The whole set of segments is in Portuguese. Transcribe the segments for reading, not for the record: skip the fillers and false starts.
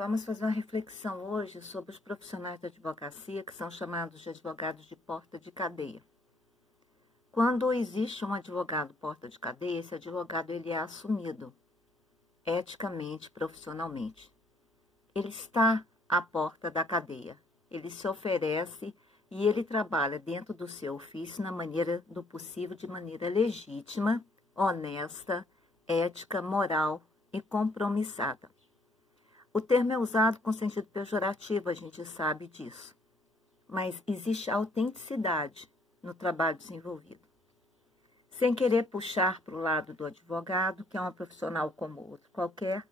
Vamos fazer uma reflexão hoje sobre os profissionais da advocacia que são chamados de advogados de porta de cadeia. Quando existe um advogado porta de cadeia, esse advogado ele é assumido eticamente, profissionalmente. Ele está à porta da cadeia, ele se oferece e ele trabalha dentro do seu ofício na maneira do possível, de maneira legítima, honesta, ética, moral e compromissada. O termo é usado com sentido pejorativo, a gente sabe disso. Mas existe autenticidade no trabalho desenvolvido. Sem querer puxar para o lado do advogado, que é uma profissional como outro qualquer,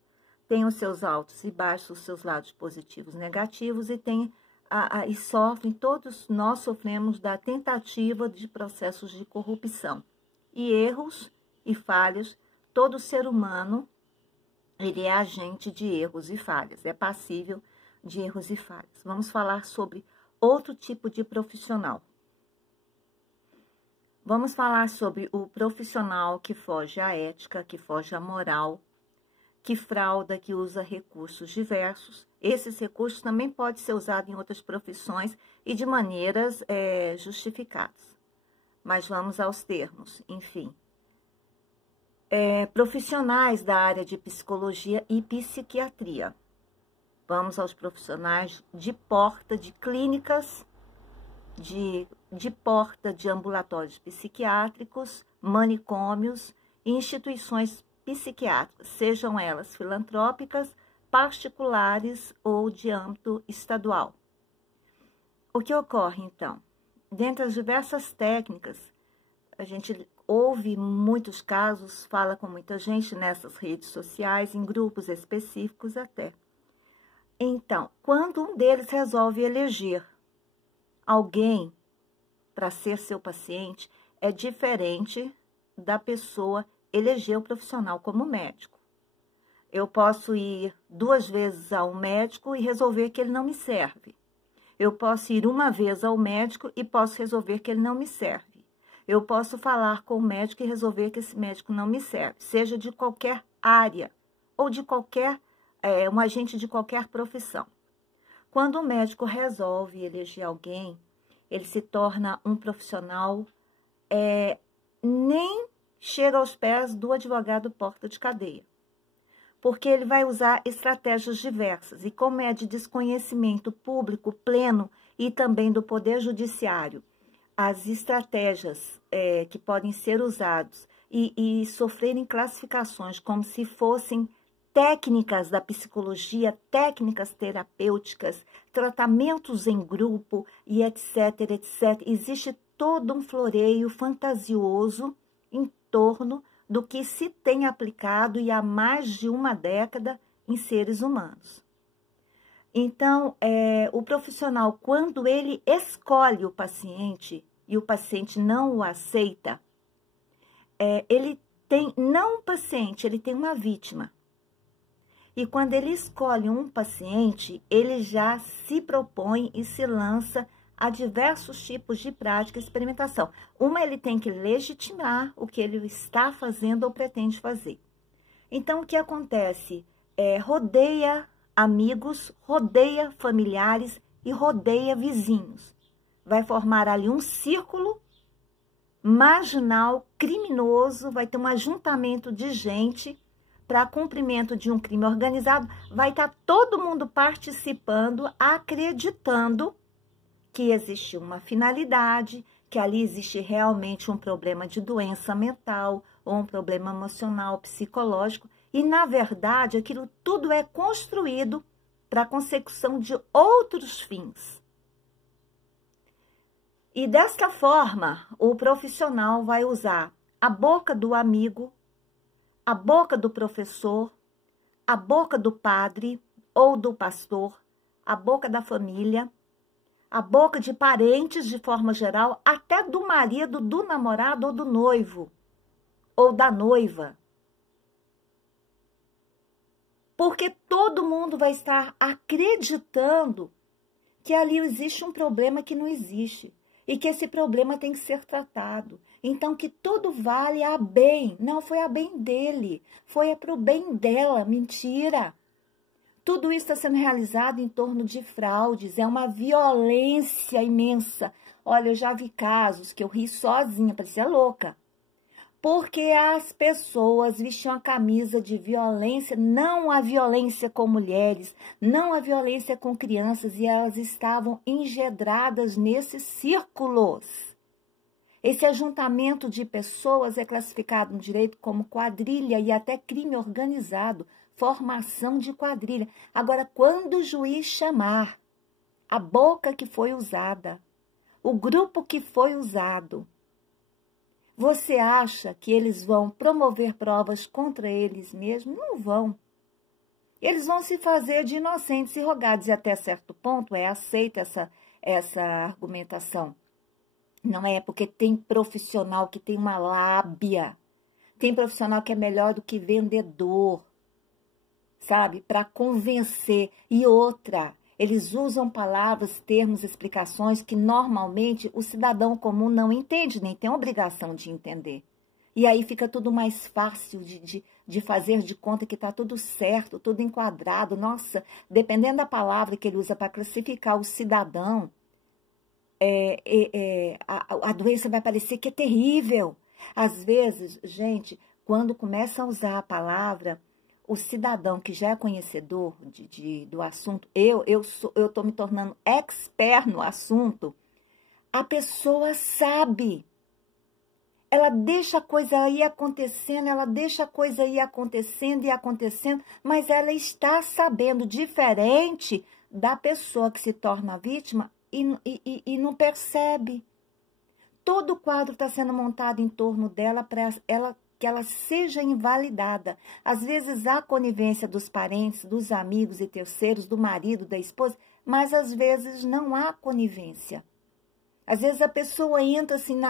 tem os seus altos e baixos, os seus lados positivos e negativos, e sofrem, todos nós sofremos da tentativa de processos de corrupção. E erros e falhas, todo ser humano ele é agente de erros e falhas, é passível de erros e falhas. Vamos falar sobre outro tipo de profissional. Vamos falar sobre o profissional que foge à ética, que foge à moral, que frauda, que usa recursos diversos. Esses recursos também podem ser usados em outras profissões e de maneiras justificadas. Mas vamos aos termos, enfim. Profissionais da área de psicologia e psiquiatria. Vamos aos profissionais de porta de clínicas, de porta de ambulatórios psiquiátricos, manicômios e instituições psiquiátricas, sejam elas filantrópicas, particulares ou de âmbito estadual. O que ocorre, então? Dentre as diversas técnicas, a gente ouve muitos casos, fala com muita gente nessas redes sociais, em grupos específicos até. Então, quando um deles resolve eleger alguém para ser seu paciente, é diferente da pessoa eleger o profissional como médico. Eu posso ir 2 vezes ao médico e resolver que ele não me serve. Eu posso ir 1 vez ao médico e posso resolver que ele não me serve. Eu posso falar com o médico e resolver que esse médico não me serve, seja de qualquer área ou de qualquer, um agente de qualquer profissão. Quando o médico resolve eleger alguém, ele se torna um profissional, nem chega aos pés do advogado porta de cadeia, porque ele vai usar estratégias diversas, e como é de desconhecimento público pleno e também do Poder Judiciário, as estratégias que podem ser usadas e sofrerem classificações como se fossem técnicas da psicologia, técnicas terapêuticas, tratamentos em grupo e etc, etc. Existe todo um floreio fantasioso em torno do que se tem aplicado e há mais de 1 década em seres humanos. Então, o profissional, quando ele escolhe o paciente e o paciente não o aceita, ele tem, não um paciente, ele tem uma vítima. E quando ele escolhe um paciente, ele já se propõe e se lança a diversos tipos de prática e experimentação. Ele tem que legitimar o que ele está fazendo ou pretende fazer. Então, o que acontece? Rodeia amigos, rodeia familiares e rodeia vizinhos. Vai formar ali um círculo marginal, criminoso, vai ter um ajuntamento de gente para cumprimento de um crime organizado, vai estar todo mundo participando, acreditando que existe uma finalidade, que ali existe realmente um problema de doença mental ou um problema emocional, psicológico, e, na verdade, aquilo tudo é construído para a consecução de outros fins. E, desta forma, o profissional vai usar a boca do amigo, a boca do professor, a boca do padre ou do pastor, a boca da família, a boca de parentes de forma geral, até do marido, do namorado ou do noivo, ou da noiva. Porque todo mundo vai estar acreditando que ali existe um problema que não existe e que esse problema tem que ser tratado. Então, que tudo vale a bem. Não foi a bem dele, foi para o bem dela. Mentira. Tudo isso está sendo realizado em torno de fraudes, é uma violência imensa. Olha, eu já vi casos que eu ri sozinha, parecia louca. Porque as pessoas vestiam a camisa de violência, não a violência com mulheres, não a violência com crianças, e elas estavam engedradas nesses círculos. Esse ajuntamento de pessoas é classificado no direito como quadrilha e até crime organizado, formação de quadrilha. Agora, quando o juiz chamar a boca que foi usada, o grupo que foi usado, você acha que eles vão promover provas contra eles mesmos? Não vão. Eles vão se fazer de inocentes e rogados, e até certo ponto é aceita essa argumentação. Não é porque tem profissional que tem uma lábia, tem profissional que é melhor do que vendedor, sabe? Para convencer. E outra, eles usam palavras, termos, explicações que normalmente o cidadão comum não entende, nem tem obrigação de entender. E aí fica tudo mais fácil de fazer de conta que está tudo certo, tudo enquadrado. Nossa, dependendo da palavra que ele usa para classificar o cidadão, a doença vai parecer que é terrível. Às vezes, gente, quando começa a usar a palavra, o cidadão que já é conhecedor do assunto, eu estou me tornando expert no assunto, a pessoa sabe. Ela deixa a coisa ir acontecendo, ela deixa a coisa ir acontecendo e acontecendo, mas ela está sabendo, diferente da pessoa que se torna vítima e não percebe. Todo o quadro está sendo montado em torno dela para que ela seja invalidada. Às vezes há conivência dos parentes, dos amigos e terceiros, do marido, da esposa, mas às vezes não há conivência. Às vezes a pessoa entra assim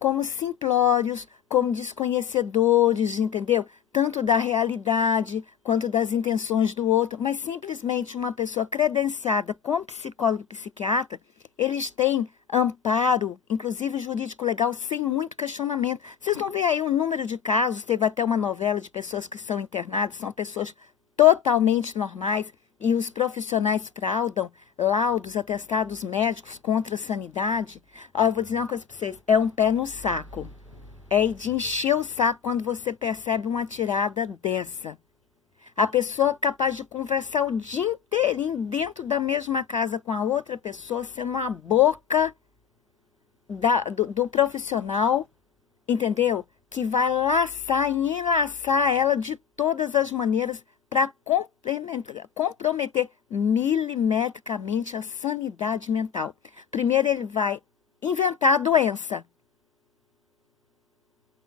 como simplórios, como desconhecedores, entendeu? Tanto da realidade quanto das intenções do outro, mas simplesmente uma pessoa credenciada como psicólogo e psiquiatra, eles têm amparo, inclusive jurídico legal, sem muito questionamento. Vocês vão ver aí um número de casos, teve até uma novela de pessoas que são internadas, são pessoas totalmente normais, e os profissionais fraudam laudos, atestados médicos contra a sanidade. Ó, eu vou dizer uma coisa para vocês, é um pé no saco. É de encher o saco quando você percebe uma tirada dessa. A pessoa é capaz de conversar o dia inteirinho dentro da mesma casa com a outra pessoa, ser uma boca do profissional, entendeu? Que vai laçar e enlaçar ela de todas as maneiras para comprometer milimetricamente a sanidade mental. Primeiro ele vai inventar a doença.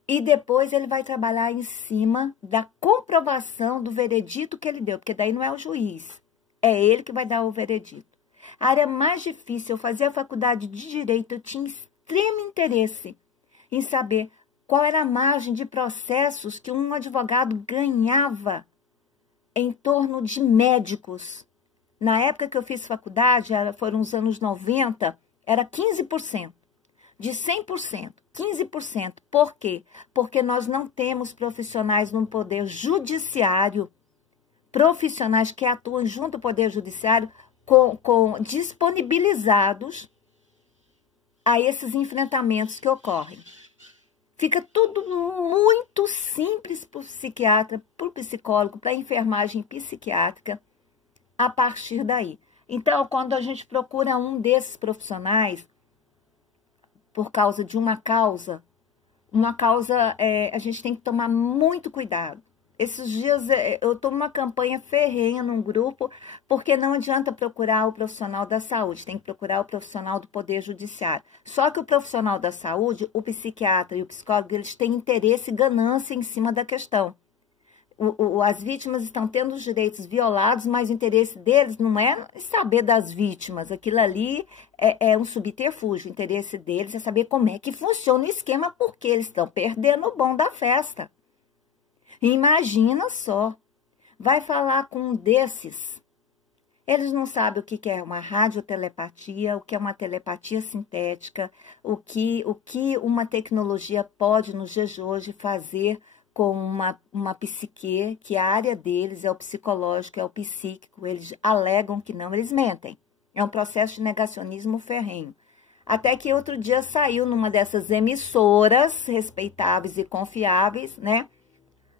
E depois ele vai trabalhar em cima da comprovação do veredito que ele deu, porque daí não é o juiz, é ele que vai dar o veredito. A área mais difícil, eu fazia a faculdade de Direito, eu tinha extremo interesse em saber qual era a margem de processos que um advogado ganhava em torno de médicos. Na época que eu fiz faculdade, foram os anos 90, era 15%. De 100%, 15%. Por quê? Porque nós não temos profissionais no poder judiciário, profissionais que atuam junto ao poder judiciário, disponibilizados a esses enfrentamentos que ocorrem. Fica tudo muito simples para o psiquiatra, para o psicólogo, para a enfermagem psiquiátrica, a partir daí. Então, quando a gente procura um desses profissionais, por causa de uma causa, a gente tem que tomar muito cuidado. Esses dias eu estou numa campanha ferrenha num grupo, porque não adianta procurar o profissional da saúde, tem que procurar o profissional do poder judiciário. Só que o profissional da saúde, o psiquiatra e o psicólogo, eles têm interesse e ganância em cima da questão. As vítimas estão tendo os direitos violados, mas o interesse deles não é saber das vítimas. Aquilo ali é um subterfúgio. O interesse deles é saber como é que funciona o esquema, porque eles estão perdendo o bom da festa. Imagina só, vai falar com um desses. Eles não sabem o que é uma radiotelepatia, o que é uma telepatia sintética, o que uma tecnologia pode, nos dias de hoje, fazer com uma psique, que a área deles é o psicológico, é o psíquico, eles alegam que não, eles mentem. É um processo de negacionismo ferrenho. Até que outro dia saiu numa dessas emissoras respeitáveis e confiáveis, né?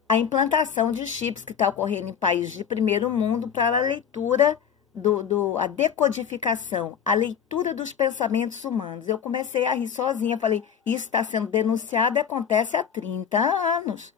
A implantação de chips que está ocorrendo em países de primeiro mundo para a leitura, a decodificação, a leitura dos pensamentos humanos. Eu comecei a rir sozinha, falei, isso está sendo denunciado e acontece há 30 anos.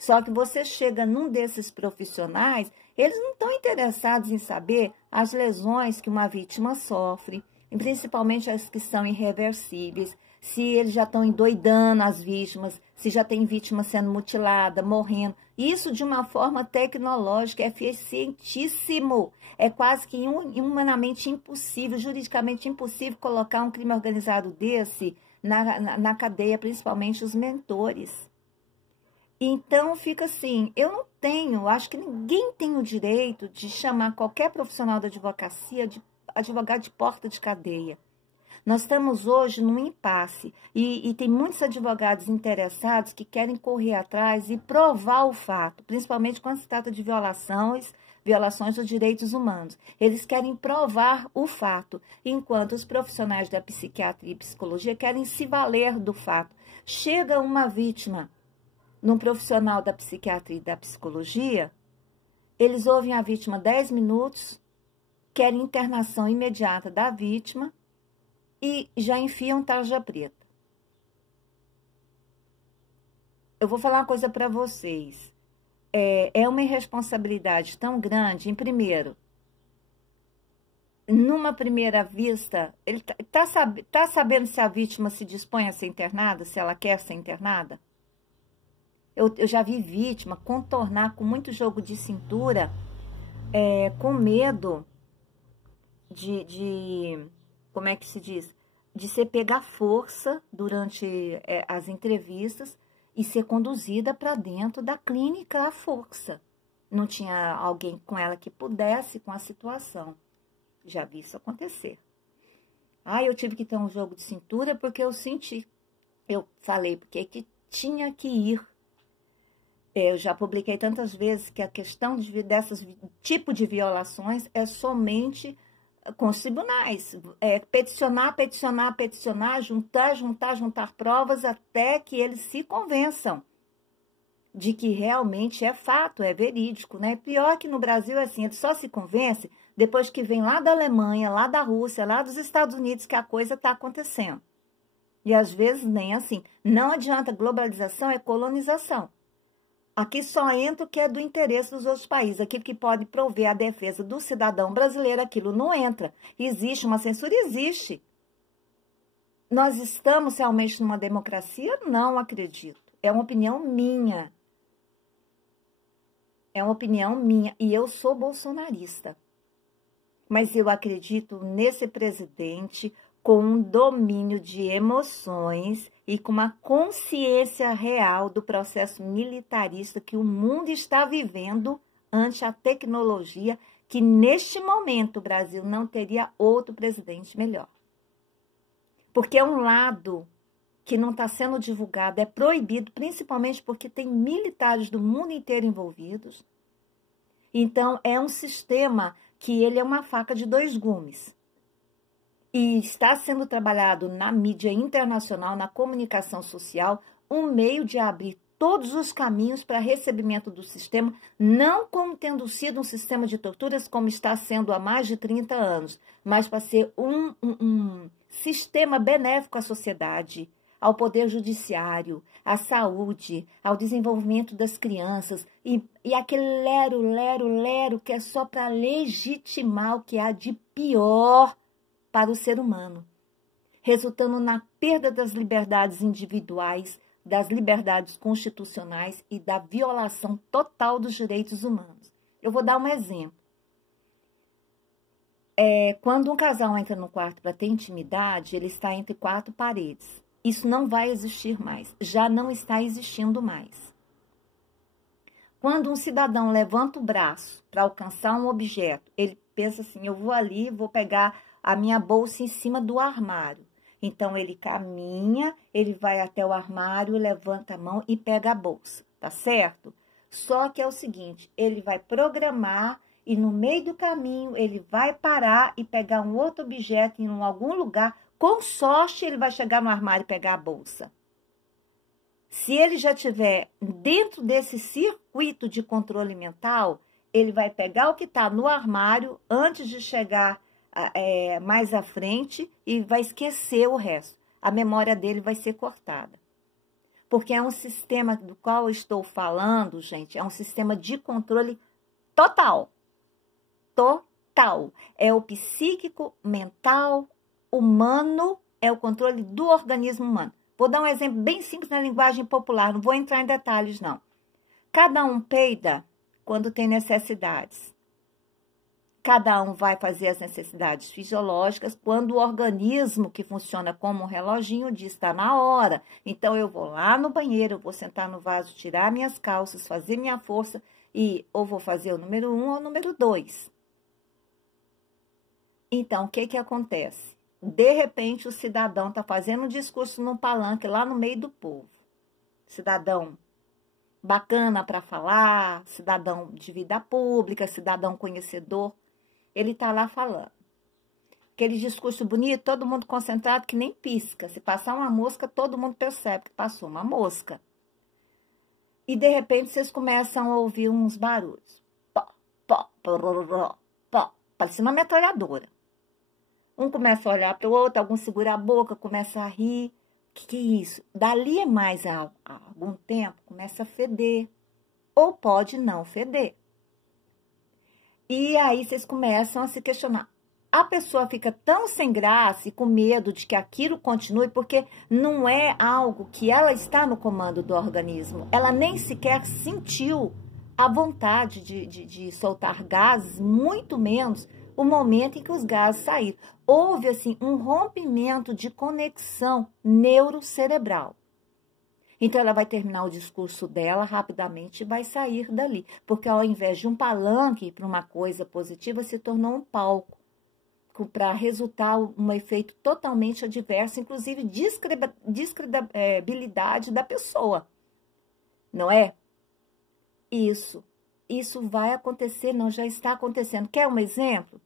Só que você chega num desses profissionais, eles não estão interessados em saber as lesões que uma vítima sofre, principalmente as que são irreversíveis, se eles já estão endoidando as vítimas, se já tem vítima sendo mutilada, morrendo. Isso de uma forma tecnológica, é eficientíssimo. É quase que humanamente impossível, juridicamente impossível colocar um crime organizado desse na cadeia, principalmente os mentores. Então, fica assim, eu não tenho, acho que ninguém tem o direito de chamar qualquer profissional da advocacia de advogado de porta de cadeia. Nós estamos hoje num impasse e tem muitos advogados interessados que querem correr atrás e provar o fato, principalmente quando se trata de violações dos direitos humanos. Eles querem provar o fato, enquanto os profissionais da psiquiatria e psicologia querem se valer do fato. Chega uma vítima num profissional da psiquiatria e da psicologia, eles ouvem a vítima 10 minutos, querem internação imediata da vítima e já enfiam tarja preta. Eu vou falar uma coisa para vocês. É uma irresponsabilidade tão grande, primeiro, numa primeira vista, ele tá sabendo se a vítima se dispõe a ser internada, se ela quer ser internada? Eu já vi vítima contornar com muito jogo de cintura, com medo como é que se diz? De ser pegar força durante as entrevistas e ser conduzida para dentro da clínica à força. Não tinha alguém com ela que pudesse com a situação. Já vi isso acontecer. Eu tive que ter um jogo de cintura porque eu senti. Eu falei porque que tinha que ir. Eu já publiquei tantas vezes que a questão desses tipo de violações é somente com os tribunais. Peticionar, juntar provas até que eles se convençam de que realmente é fato, é verídico, né? Pior que no Brasil, assim, ele só se convence depois que vem lá da Alemanha, lá da Rússia, lá dos Estados Unidos que a coisa está acontecendo. E às vezes nem assim. Não adianta, globalização é colonização. Aqui só entra o que é do interesse dos outros países. Aquilo que pode prover a defesa do cidadão brasileiro, aquilo não entra. Existe uma censura? Existe. Nós estamos realmente numa democracia? Não acredito. É uma opinião minha. É uma opinião minha. E eu sou bolsonarista. Mas eu acredito nesse presidente com um domínio de emoções e com uma consciência real do processo militarista que o mundo está vivendo ante a tecnologia, que neste momento o Brasil não teria outro presidente melhor. Porque é um lado que não está sendo divulgado, é proibido, principalmente porque tem militares do mundo inteiro envolvidos. Então, é um sistema que ele é uma faca de dois gumes. E está sendo trabalhado na mídia internacional, na comunicação social, um meio de abrir todos os caminhos para recebimento do sistema, não como tendo sido um sistema de torturas, como está sendo há mais de 30 anos, mas para ser um sistema benéfico à sociedade, ao poder judiciário, à saúde, ao desenvolvimento das crianças, e aquele lero que é só para legitimar o que há de pior para o ser humano, resultando na perda das liberdades individuais, das liberdades constitucionais e da violação total dos direitos humanos. Eu vou dar um exemplo. Quando um casal entra no quarto para ter intimidade, ele está entre 4 paredes. Isso não vai existir mais, já não está existindo mais. Quando um cidadão levanta o braço para alcançar um objeto, ele pensa assim, eu vou ali, vou pegar a minha bolsa em cima do armário. Então, ele caminha, ele vai até o armário, levanta a mão e pega a bolsa. tá certo? Só que é o seguinte, ele vai programar e no meio do caminho ele vai parar e pegar um outro objeto em algum lugar. Com sorte, ele vai chegar no armário e pegar a bolsa. Se ele já estiver dentro desse circuito de controle mental, ele vai pegar o que está no armário antes de chegar mais à frente e vai esquecer o resto. A memória dele vai ser cortada. Porque é um sistema do qual eu estou falando, gente, é um sistema de controle total. Total. É o psíquico, mental, humano, é o controle do organismo humano. Vou dar um exemplo bem simples na linguagem popular, não vou entrar em detalhes, não. Cada um peida quando tem necessidades. Cada um vai fazer as necessidades fisiológicas quando o organismo que funciona como um reloginho diz está na hora. Então, eu vou lá no banheiro, eu vou sentar no vaso, tirar minhas calças, fazer minha força e ou vou fazer o número 1 ou o número 2. Então, o que acontece? De repente, o cidadão está fazendo um discurso num palanque lá no meio do povo. Cidadão bacana para falar, cidadão de vida pública, cidadão conhecedor. Ele está lá falando. Aquele discurso bonito, todo mundo concentrado que nem pisca. Se passar uma mosca, todo mundo percebe que passou uma mosca. E, de repente, vocês começam a ouvir uns barulhos. Pó, pó, pororó, pó, parece uma metralhadora. Um começa a olhar para o outro, algum segura a boca, começa a rir. O que é isso? Dali mais a algum tempo, começa a feder. Ou pode não feder. E aí vocês começam a se questionar. A pessoa fica tão sem graça e com medo de que aquilo continue, porque não é algo que ela está no comando do organismo. Ela nem sequer sentiu a vontade de soltar gases, muito menos o momento em que os gases saíram. Houve, assim, um rompimento de conexão neurocerebral. Então, ela vai terminar o discurso dela rapidamente e vai sair dali. Porque ao invés de um palanque para uma coisa positiva, se tornou um palco. Para resultar um efeito totalmente adverso, inclusive descredibilidade da pessoa. Não é? Isso vai acontecer, não, já está acontecendo. Quer um exemplo?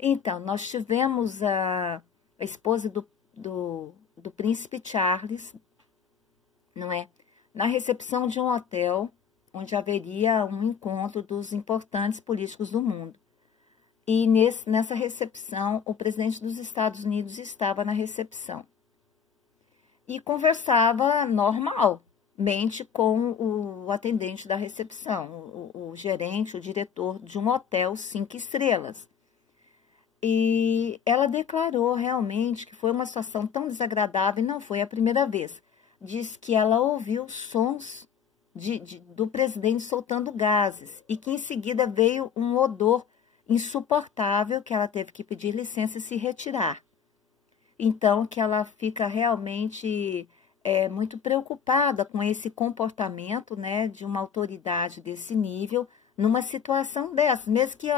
Então, nós tivemos a esposa do príncipe Charles, não é? Na recepção de um hotel, onde haveria um encontro dos importantes políticos do mundo. E nessa recepção, o presidente dos Estados Unidos estava na recepção. E conversava normalmente com o atendente da recepção, o gerente, o diretor de um hotel 5 estrelas. E ela declarou realmente que foi uma situação tão desagradável, e não foi a primeira vez. Diz que ela ouviu sons do presidente soltando gases e que em seguida veio um odor insuportável que ela teve que pedir licença e se retirar. Então, que ela fica realmente muito preocupada com esse comportamento, né, de uma autoridade desse nível, numa situação dessa, mesmo que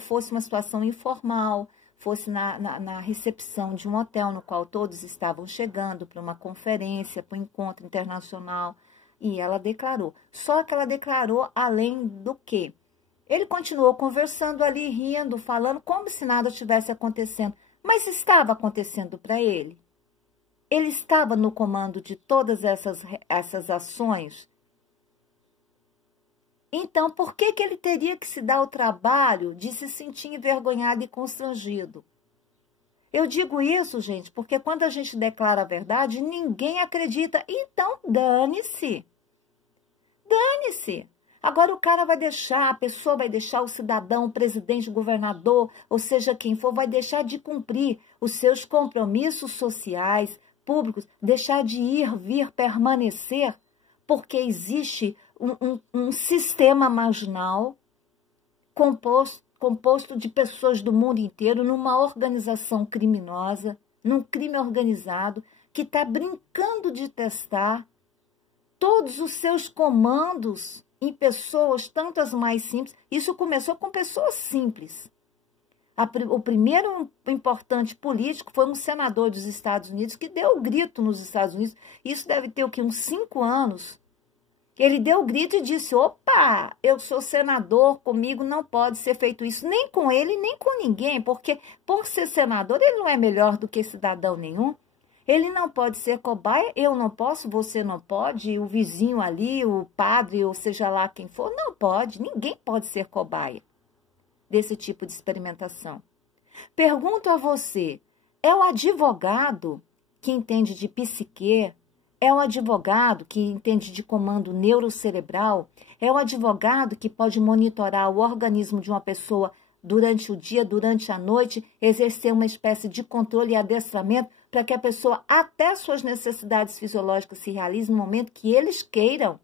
fosse uma situação informal, fosse na recepção de um hotel no qual todos estavam chegando para uma conferência, para um encontro internacional, e ela declarou. Só que ela declarou além do quê? Ele continuou conversando ali, rindo, falando como se nada estivesse acontecendo, mas estava acontecendo para ele. Ele estava no comando de todas essas ações. Então, por que ele teria que se dar o trabalho de se sentir envergonhado e constrangido? Eu digo isso, gente, porque quando a gente declara a verdade, ninguém acredita. Então, dane-se. Dane-se. Agora o cara vai deixar, a pessoa vai deixar, o cidadão, o presidente, o governador, ou seja, quem for, vai deixar de cumprir os seus compromissos sociais, públicos, deixar de ir, vir, permanecer, porque existe um sistema marginal composto de pessoas do mundo inteiro, numa organização criminosa, num crime organizado, que está brincando de testar todos os seus comandos em pessoas tantas mais simples. Isso começou com pessoas simples. O primeiro importante político foi um senador dos Estados Unidos que deu o grito nos Estados Unidos. Isso deve ter o quê? Uns 5 anos. Ele deu o grito e disse, opa, eu sou senador, comigo não pode ser feito isso, nem com ele, nem com ninguém, porque por ser senador ele não é melhor do que cidadão nenhum. Ele não pode ser cobaia, eu não posso, você não pode, o vizinho ali, o padre, ou seja lá quem for, não pode, ninguém pode ser cobaia desse tipo de experimentação. Pergunto a você, é o advogado que entende de psique? É o advogado que entende de comando neurocerebral? É o advogado que pode monitorar o organismo de uma pessoa durante o dia, durante a noite, exercer uma espécie de controle e adestramento para que a pessoa, até suas necessidades fisiológicas, se realize no momento que eles queiram?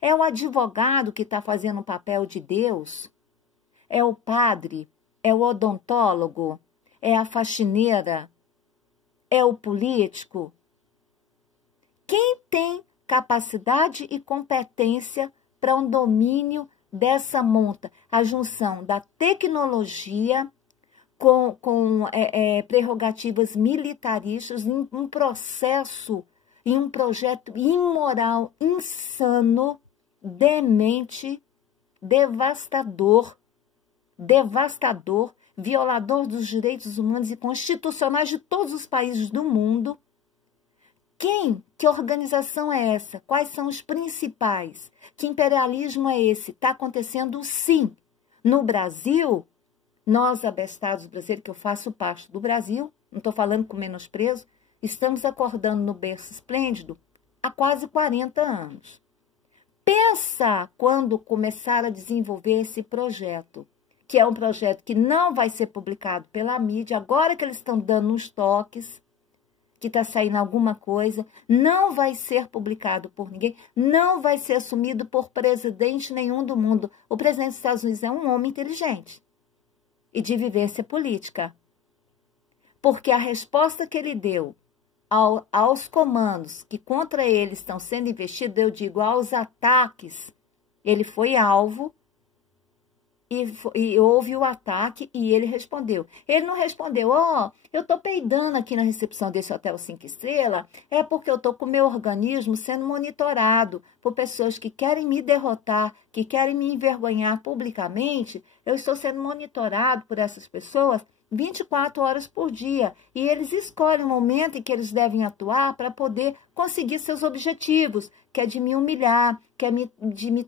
É o advogado que está fazendo o papel de Deus? É o padre? É o odontólogo? É a faxineira? É o político? Quem tem capacidade e competência para um domínio dessa monta? A junção da tecnologia com prerrogativas militaristas em um processo, em um projeto imoral, insano, demente, devastador, violador dos direitos humanos e constitucionais de todos os países do mundo. Que organização é essa? Quais são os principais? Que imperialismo é esse? Está acontecendo sim. No Brasil, nós abestados brasileiros, que eu faço parte do Brasil, não estou falando com menosprezo, estamos acordando no berço esplêndido há quase 40 anos. Pensa quando começar a desenvolver esse projeto, que é um projeto que não vai ser publicado pela mídia, agora que eles estão dando uns toques, que está saindo alguma coisa, não vai ser publicado por ninguém, não vai ser assumido por presidente nenhum do mundo. O presidente dos Estados Unidos é um homem inteligente e de vivência política, porque a resposta que ele deu aos comandos que contra ele estão sendo investidos, eu digo, aos ataques, ele foi alvo, e houve o ataque e ele respondeu. Ele não respondeu, eu tô peidando aqui na recepção desse hotel 5 estrelas, é porque eu tô com o meu organismo sendo monitorado por pessoas que querem me derrotar, que querem me envergonhar publicamente. Eu estou sendo monitorado por essas pessoas 24 horas por dia. E eles escolhem o momento em que eles devem atuar para poder conseguir seus objetivos, que é de me humilhar, que é de me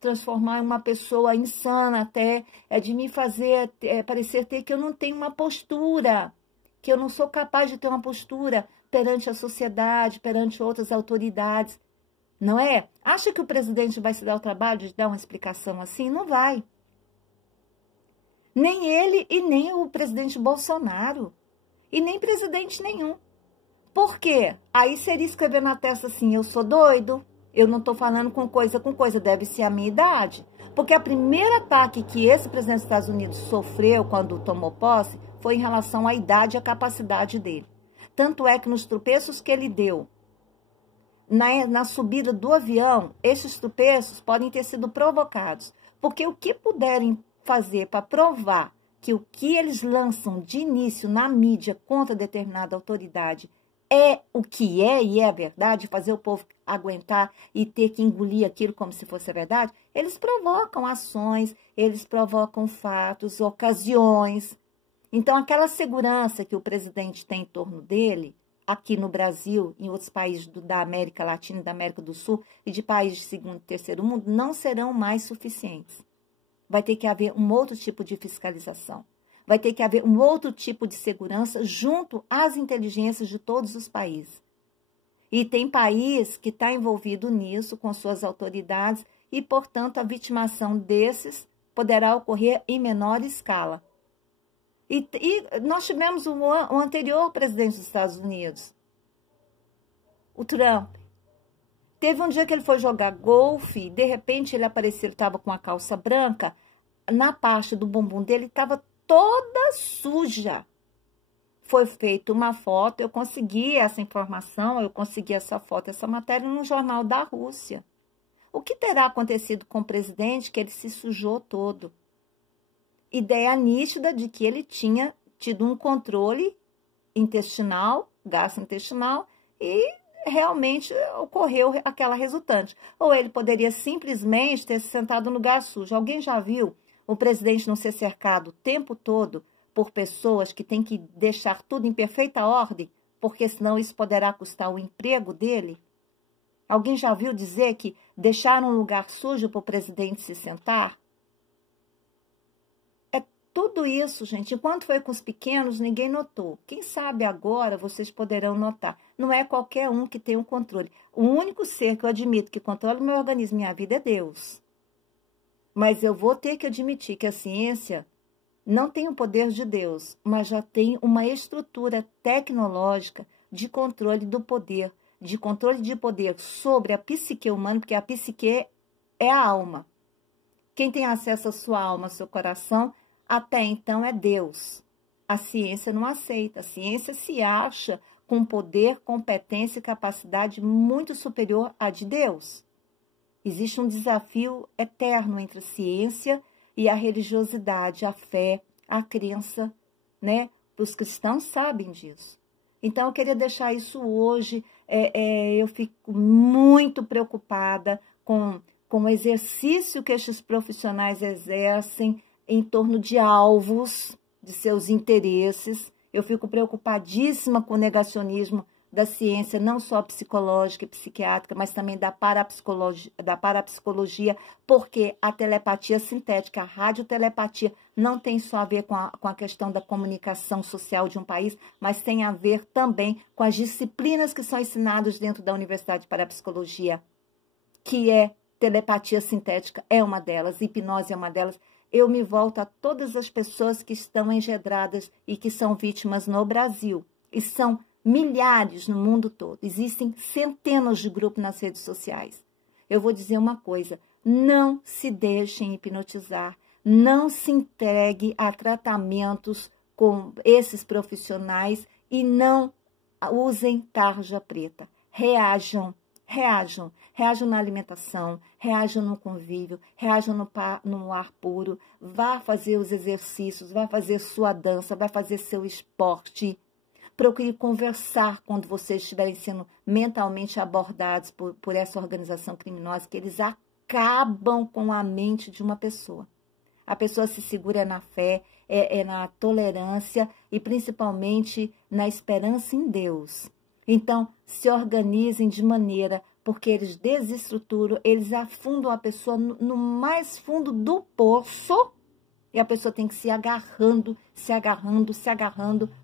transformar em uma pessoa insana até, é de me fazer parecer ter que eu não tenho uma postura, que eu não sou capaz de ter uma postura perante a sociedade, perante outras autoridades. Não é? Acha que o presidente vai se dar o trabalho de dar uma explicação assim? Não vai. Nem ele e nem o presidente Bolsonaro. E nem presidente nenhum. Por quê? Aí seria escrever na testa assim, eu sou doido, eu não estou falando com coisa, deve ser a minha idade. Porque o primeiro ataque que esse presidente dos Estados Unidos sofreu quando tomou posse foi em relação à idade e à capacidade dele. Tanto é que nos tropeços que ele deu, na subida do avião, esses tropeços podem ter sido provocados. Porque o que puderem fazer para provar que o que eles lançam de início na mídia contra determinada autoridade é o que é e é a verdade, fazer o povo aguentar e ter que engolir aquilo como se fosse a verdade, eles provocam ações, eles provocam fatos, ocasiões. Então, aquela segurança que o presidente tem em torno dele, aqui no Brasil, em outros países da América Latina, da América do Sul e de países de segundo e terceiro mundo, não serão mais suficientes. Vai ter que haver um outro tipo de fiscalização. Vai ter que haver um outro tipo de segurança junto às inteligências de todos os países. E tem país que está envolvido nisso com suas autoridades e, portanto, a vitimação desses poderá ocorrer em menor escala. E nós tivemos o anterior presidente dos Estados Unidos, o Trump. Teve um dia que ele foi jogar golfe, de repente ele apareceu, ele estava com a calça branca, na parte do bumbum dele estava toda suja. Foi feita uma foto, eu consegui essa informação, eu consegui essa foto, essa matéria no jornal da Rússia. O que terá acontecido com o presidente que ele se sujou todo? Ideia nítida de que ele tinha tido um controle intestinal, gastrointestinal, e realmente ocorreu aquela resultante. Ou ele poderia simplesmente ter se sentado no lugar sujo. Alguém já viu o presidente não ser cercado o tempo todo por pessoas que têm que deixar tudo em perfeita ordem, porque senão isso poderá custar o emprego dele? Alguém já viu dizer que deixaram um lugar sujo para o presidente se sentar? É tudo isso, gente. Enquanto foi com os pequenos, ninguém notou. Quem sabe agora vocês poderão notar. Não é qualquer um que tem o controle. O único ser que eu admito que controla o meu organismo e minha vida é Deus. Mas eu vou ter que admitir que a ciência não tem o poder de Deus, mas já tem uma estrutura tecnológica de controle do poder, de controle de poder sobre a psique humana, porque a psique é a alma. Quem tem acesso à sua alma, ao seu coração, até então é Deus. A ciência não aceita. A ciência se acha com poder, competência e capacidade muito superior à de Deus. Existe um desafio eterno entre a ciência e a religiosidade, a fé, a crença, né? Os cristãos sabem disso. Então, eu queria deixar isso hoje. Eu fico muito preocupada com o exercício que estes profissionais exercem em torno de alvos, de seus interesses. Eu fico preocupadíssima com o negacionismo da ciência, não só psicológica e psiquiátrica, mas também da parapsicologia, porque a telepatia sintética, a radiotelepatia, não tem só a ver com a questão da comunicação social de um país, mas tem a ver também com as disciplinas que são ensinadas dentro da Universidade de Parapsicologia, que é telepatia sintética, é uma delas, hipnose é uma delas. Eu me volto a todas as pessoas que estão engedradas e que são vítimas no Brasil, e são milhares no mundo todo. Existem centenas de grupos nas redes sociais. Eu vou dizer uma coisa, não se deixem hipnotizar, não se entregue a tratamentos com esses profissionais e não usem tarja preta. Reajam na alimentação, reajam no convívio, reajam no ar puro, vá fazer os exercícios, vá fazer sua dança, vá fazer seu esporte. Procure conversar quando vocês estiverem sendo mentalmente abordados por essa organização criminosa, que eles acabam com a mente de uma pessoa. A pessoa se segura na fé, na tolerância e principalmente na esperança em Deus. Então, se organizem de maneira, porque eles desestruturam, eles afundam a pessoa no mais fundo do poço, e a pessoa tem que se agarrando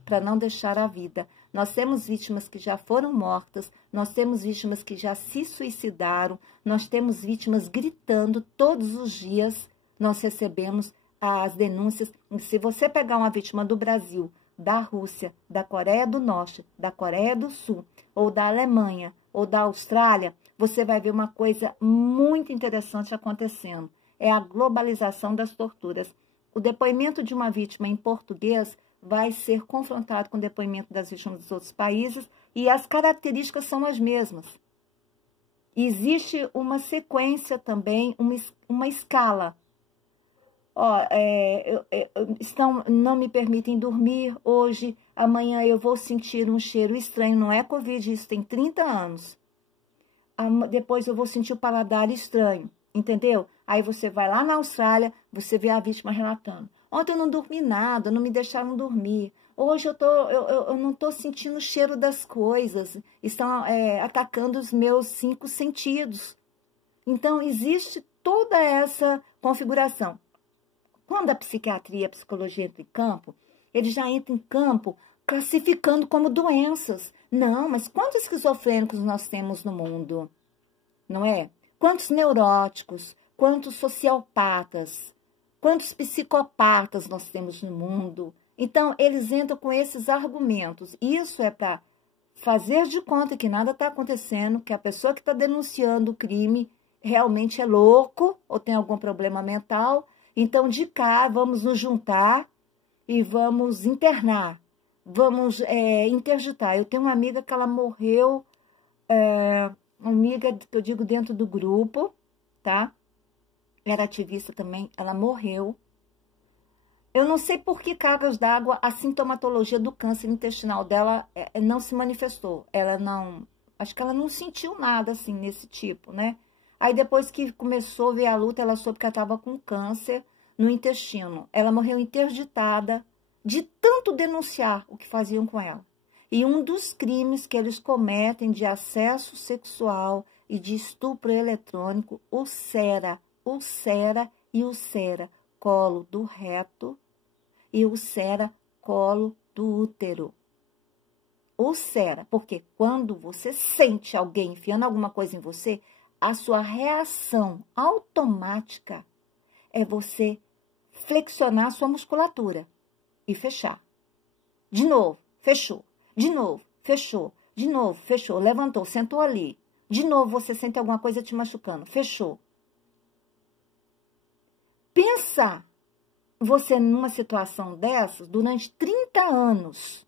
para não deixar a vida. Nós temos vítimas que já foram mortas, nós temos vítimas que já se suicidaram, nós temos vítimas gritando todos os dias. Nós recebemos as denúncias. Se você pegar uma vítima do Brasil, da Rússia, da Coreia do Norte, da Coreia do Sul, ou da Alemanha, ou da Austrália, você vai ver uma coisa muito interessante acontecendo. É a globalização das torturas. O depoimento de uma vítima em português vai ser confrontado com o depoimento das vítimas dos outros países e as características são as mesmas. Existe uma sequência também, uma escala. Não me permitem dormir hoje, amanhã eu vou sentir um cheiro estranho, não é Covid, isso tem 30 anos. Depois eu vou sentir o paladar estranho, entendeu? Aí você vai lá na Austrália, você vê a vítima relatando. Ontem eu não dormi nada, não me deixaram dormir. Hoje eu não estou sentindo o cheiro das coisas. Estão atacando os meus 5 sentidos. Então, existe toda essa configuração. Quando a psiquiatria e a psicologia entram em campo, eles já entram em campo classificando como doenças. Não, mas quantos esquizofrênicos nós temos no mundo? Não é? Quantos neuróticos? Quantos sociopatas, quantos psicopatas nós temos no mundo? Então, eles entram com esses argumentos. Isso é para fazer de conta que nada está acontecendo, que a pessoa que está denunciando o crime realmente é louco ou tem algum problema mental. Então, de cá, vamos nos juntar e vamos internar, vamos interditar. Eu tenho uma amiga que ela morreu, uma amiga que eu digo dentro do grupo, tá? Era ativista também, ela morreu. Eu não sei por que cargas d'água a sintomatologia do câncer intestinal dela não se manifestou. Ela Acho que ela não sentiu nada, assim, nesse tipo, né? Aí, depois que começou a ver a luta, ela soube que ela estava com câncer no intestino. Ela morreu interditada de tanto denunciar o que faziam com ela. E um dos crimes que eles cometem de assédio sexual e de estupro eletrônico, ulcera e ulcera colo do reto e ulcera colo do útero. Ulcera, porque quando você sente alguém enfiando alguma coisa em você, a sua reação automática é você flexionar a sua musculatura e fechar. De novo, fechou. De novo, fechou. De novo, fechou. Levantou, sentou ali. De novo, você sente alguma coisa te machucando. Fechou. Pensa você numa situação dessas durante 30 anos.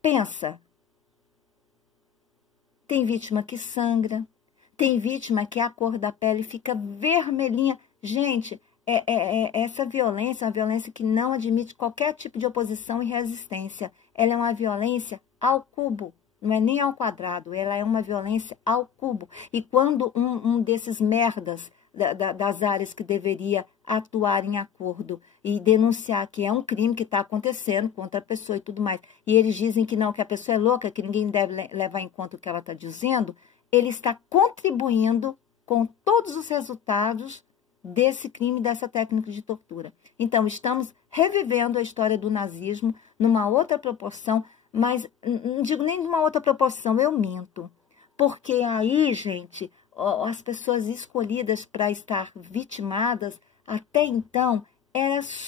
Pensa. Tem vítima que sangra. Tem vítima que a cor da pele fica vermelhinha. Gente, essa violência é uma violência que não admite qualquer tipo de oposição e resistência. Ela é uma violência ao cubo, não é nem ao quadrado, ela é uma violência ao cubo. E quando um desses merdas das áreas que deveria atuar em acordo e denunciar que é um crime que está acontecendo contra a pessoa e tudo mais, e eles dizem que não, que a pessoa é louca, que ninguém deve levar em conta o que ela está dizendo, ele está contribuindo com todos os resultados desse crime, dessa técnica de tortura. Então, estamos revivendo a história do nazismo numa outra proporção, mas não digo nem numa outra proporção, eu minto. Porque aí, gente, as pessoas escolhidas para estar vitimadas, até então, era